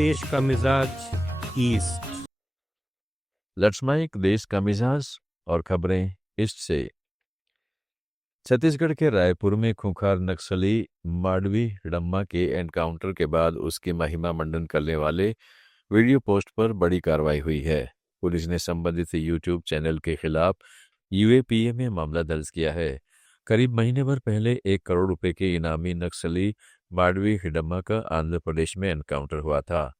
देश का मिजाज ईस्ट। लेट्स माइक देश का मिजाज और खबरें ईस्ट से। छत्तीसगढ़ के रायपुर में खूंखार नक्सली माडवी हिडम्मा के एनकाउंटर के बाद उसकी महिमा मंडन करने वाले वीडियो पोस्ट पर बड़ी कार्रवाई हुई है। पुलिस ने संबंधित यूट्यूब चैनल के खिलाफ यूएपीए में मामला दर्ज किया है। करीब महीने भर पहले 1 करोड़ रुपए के इनामी नक्सली माडवी हिडम्मा का आंध्र प्रदेश में एनकाउंटर हुआ था।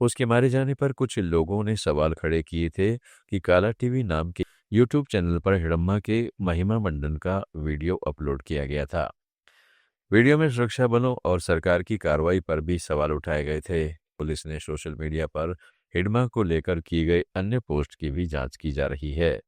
उसके मारे जाने पर कुछ लोगों ने सवाल खड़े किए थे कि काला टीवी नाम के यूट्यूब चैनल पर हिडम्मा के महिमा मंडन का वीडियो अपलोड किया गया था। वीडियो में सुरक्षा बलों और सरकार की कार्रवाई पर भी सवाल उठाए गए थे। पुलिस ने सोशल मीडिया पर हिडम्मा को लेकर की गई अन्य पोस्ट की भी जांच की जा रही है।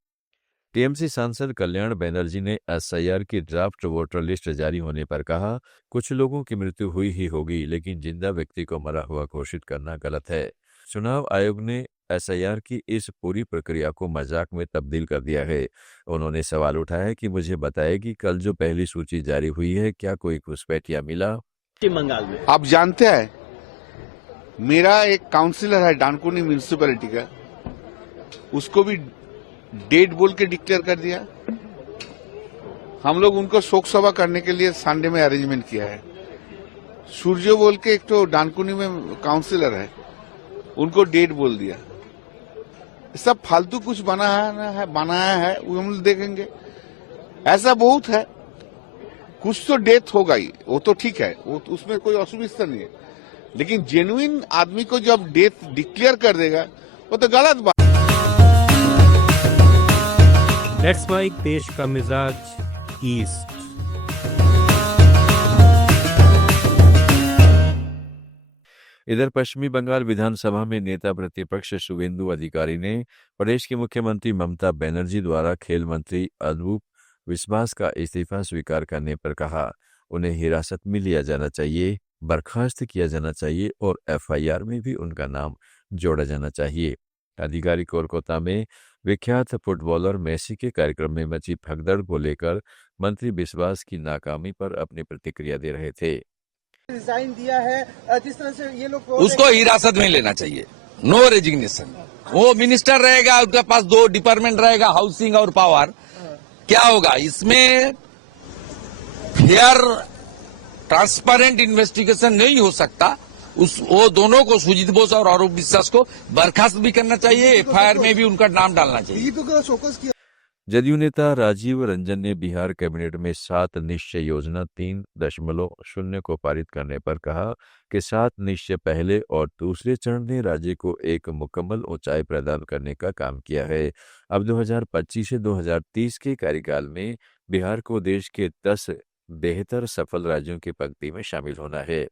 टीएमसी सांसद कल्याण बनर्जी ने एसआईआर की ड्राफ्ट वोटर लिस्ट जारी होने पर कहा, कुछ लोगों की मृत्यु हुई ही होगी, लेकिन जिंदा व्यक्ति को मरा हुआ घोषित करना गलत है। चुनाव आयोग ने एसआईआर की इस पूरी प्रक्रिया को मजाक में तब्दील कर दिया है। उन्होंने सवाल उठाया कि मुझे बताएं कि कल जो पहली सूची जारी हुई है, क्या कोई घुसपैठिया मिला? बंगाल में आप जानते हैं, मेरा एक काउंसिलर है डानकुनी म्यूनिसिपैलिटी का, उसको भी डेट बोल के डिक्लेयर कर दिया। हम लोग उनको शोक सभा करने के लिए संडे में अरेंजमेंट किया है। सूर्य बोल के एक तो डानकुनी में काउंसिलर है, उनको डेट बोल दिया। सब फालतू कुछ बनाया है वो हम लोग देखेंगे। ऐसा बहुत है, कुछ तो डेथ होगा ही, वो तो ठीक है, वो तो उसमें कोई असुविधा नहीं है, लेकिन जेन्युइन आदमी को जब डेथ डिक्लेयर कर देगा वो तो गलत बात। लेट्स माइक देश का मिजाज ईस्ट। इधर पश्चिमी बंगाल विधानसभा में नेता प्रतिपक्ष शुभेंदु अधिकारी ने प्रदेश की मुख्यमंत्री ममता बनर्जी द्वारा खेल मंत्री अनूप विश्वास का इस्तीफा स्वीकार करने पर कहा, उन्हें हिरासत में लिया जाना चाहिए, बर्खास्त किया जाना चाहिए और एफआईआर में भी उनका नाम जोड़ा जाना चाहिए। अधिकारी कोलकाता में विख्यात फुटबॉलर मेसी के कार्यक्रम में मची भगदड़ को लेकर मंत्री विश्वास की नाकामी पर अपनी प्रतिक्रिया दे रहे थे। रिजाइन दिया है, जिस तरह से ये लोग उसको हिरासत में लेना चाहिए, नो रेजिग्नेशन। वो मिनिस्टर रहेगा, उसके पास 2 डिपार्टमेंट रहेगा, हाउसिंग और पावर। क्या होगा इसमें? फेयर ट्रांसपेरेंट इन्वेस्टिगेशन नहीं हो सकता। वो दोनों को, सुजीत बोस और आरोप विश्वास को बर्खास्त भी करना चाहिए, एफआईआर में भी उनका नाम डालना चाहिए। जदयू नेता राजीव रंजन ने बिहार कैबिनेट में 7 निश्चय योजना 3.0 को पारित करने पर कहा कि 7 निश्चय पहले और दूसरे चरण ने राज्य को एक मुकम्मल ऊंचाई प्रदान करने का काम किया है। अब 2025 से 2030 के कार्यकाल में बिहार को देश के 10 बेहतर सफल राज्यों की पंक्ति में शामिल होना है।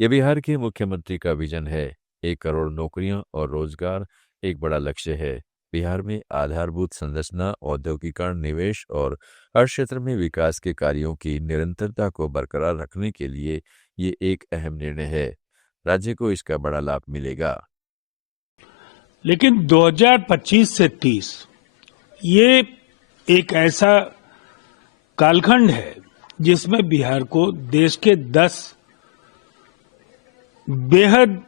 यह बिहार के मुख्यमंत्री का विजन है। 1 करोड़ नौकरियां और रोजगार एक बड़ा लक्ष्य है। बिहार में आधारभूत संरचना, औद्योगिकरण, निवेश और हर क्षेत्र में विकास के कार्यों की निरंतरता को बरकरार रखने के लिए ये एक अहम निर्णय है। राज्य को इसका बड़ा लाभ मिलेगा। लेकिन 2025 से 30 ये एक ऐसा कालखंड है जिसमें बिहार को देश के 10 बेहद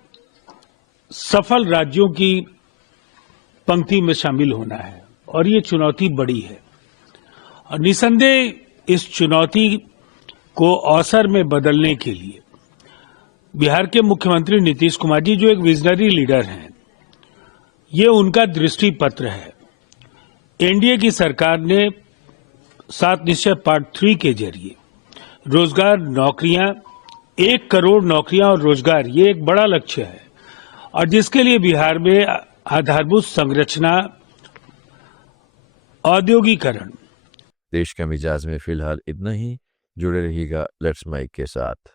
सफल राज्यों की पंक्ति में शामिल होना है और ये चुनौती बड़ी है। और निसंदेह इस चुनौती को अवसर में बदलने के लिए बिहार के मुख्यमंत्री नीतीश कुमार जी, जो एक विजनरी लीडर हैं, ये उनका दृष्टि पत्र है। एनडीए की सरकार ने 7 निश्चय पार्ट 3 के जरिए रोजगार, नौकरियां, 1 करोड़ नौकरियां और रोजगार, ये एक बड़ा लक्ष्य है और जिसके लिए बिहार में आधारभूत संरचना, औद्योगिकरण। देश का मिजाज में फिलहाल इतना ही। जुड़े रहिएगा लेट्स माइक के साथ।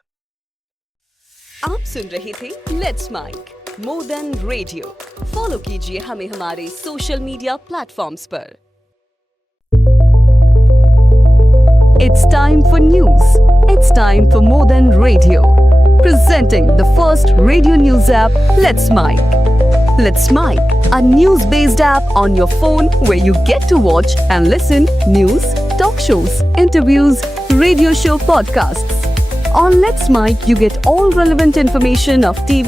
आप सुन रहे थे let's mic more than radio. Follow कीजिए हमें हमारे सोशल मीडिया प्लेटफॉर्म्स पर। It's time for news. It's time for more than radio. Presenting the first radio news app, Let's Mic. Let's Mic, a news-based app on your phone where you get to watch and listen news, talk shows, interviews, radio show podcasts. On Let's Mic, you get all relevant information of TV